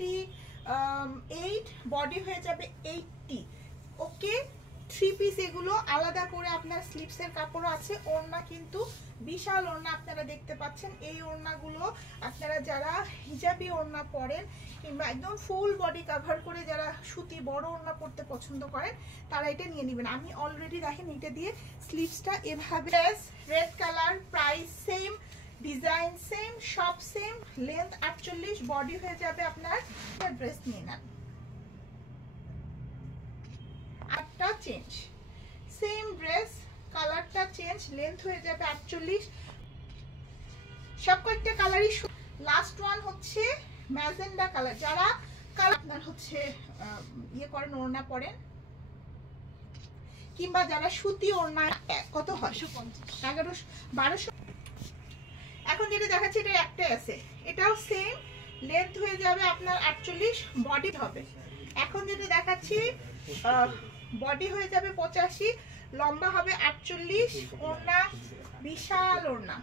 48, body হয়ে যাবে 80। ওকে, 3 piece এগুলো। আলাদা করে আপনার স্লিপসের কাপড় আছে। ওড়না কিন্তু বিশাল ওড়না আপনারা দেখতে পাচ্ছেন। এই ওড়নাগুলো আপনারা যারা হিজাবি ওড়না পরেন কিংবা একদম ফুল বডি কভার করে যারা সুতি বড় ওড়না পরতে পছন্দ করেন তারা এটা নিয়ে নেবেন। আমি অলরেডি দেখেন এটা দিয়ে স্লিভসটা এভাবে। Red colour, price same, design same, সব সেম, লেন্থ 48, বডি হয়ে যাবে আপনার। ড্রেস নিয়ে নেন, আটটা চেঞ্জ, সেম ড্রেস, কালারটা চেঞ্জ, লেন্থ হয়ে যাবে 48। সব কয়েকটা কালারই। লাস্ট ওয়ান হচ্ছে ম্যাজেন্ডা কালার। যারা কালার আপনার হচ্ছে ইয়ে করেন, ওড়না পরেন কিংবা যারা সুতি ওড়না, কত হয় 1100 1200। এখন যেটা দেখাচ্ছি এটা একটাই আছে, এটাও সেম, লেন্থ হয়ে যাবে আপনার 48, বডি হবে। এখন যেটা দেখাচ্ছি বডি হয়ে যাবে 85, লম্বা হবে 48, ওড়না বিশাল ওড়না।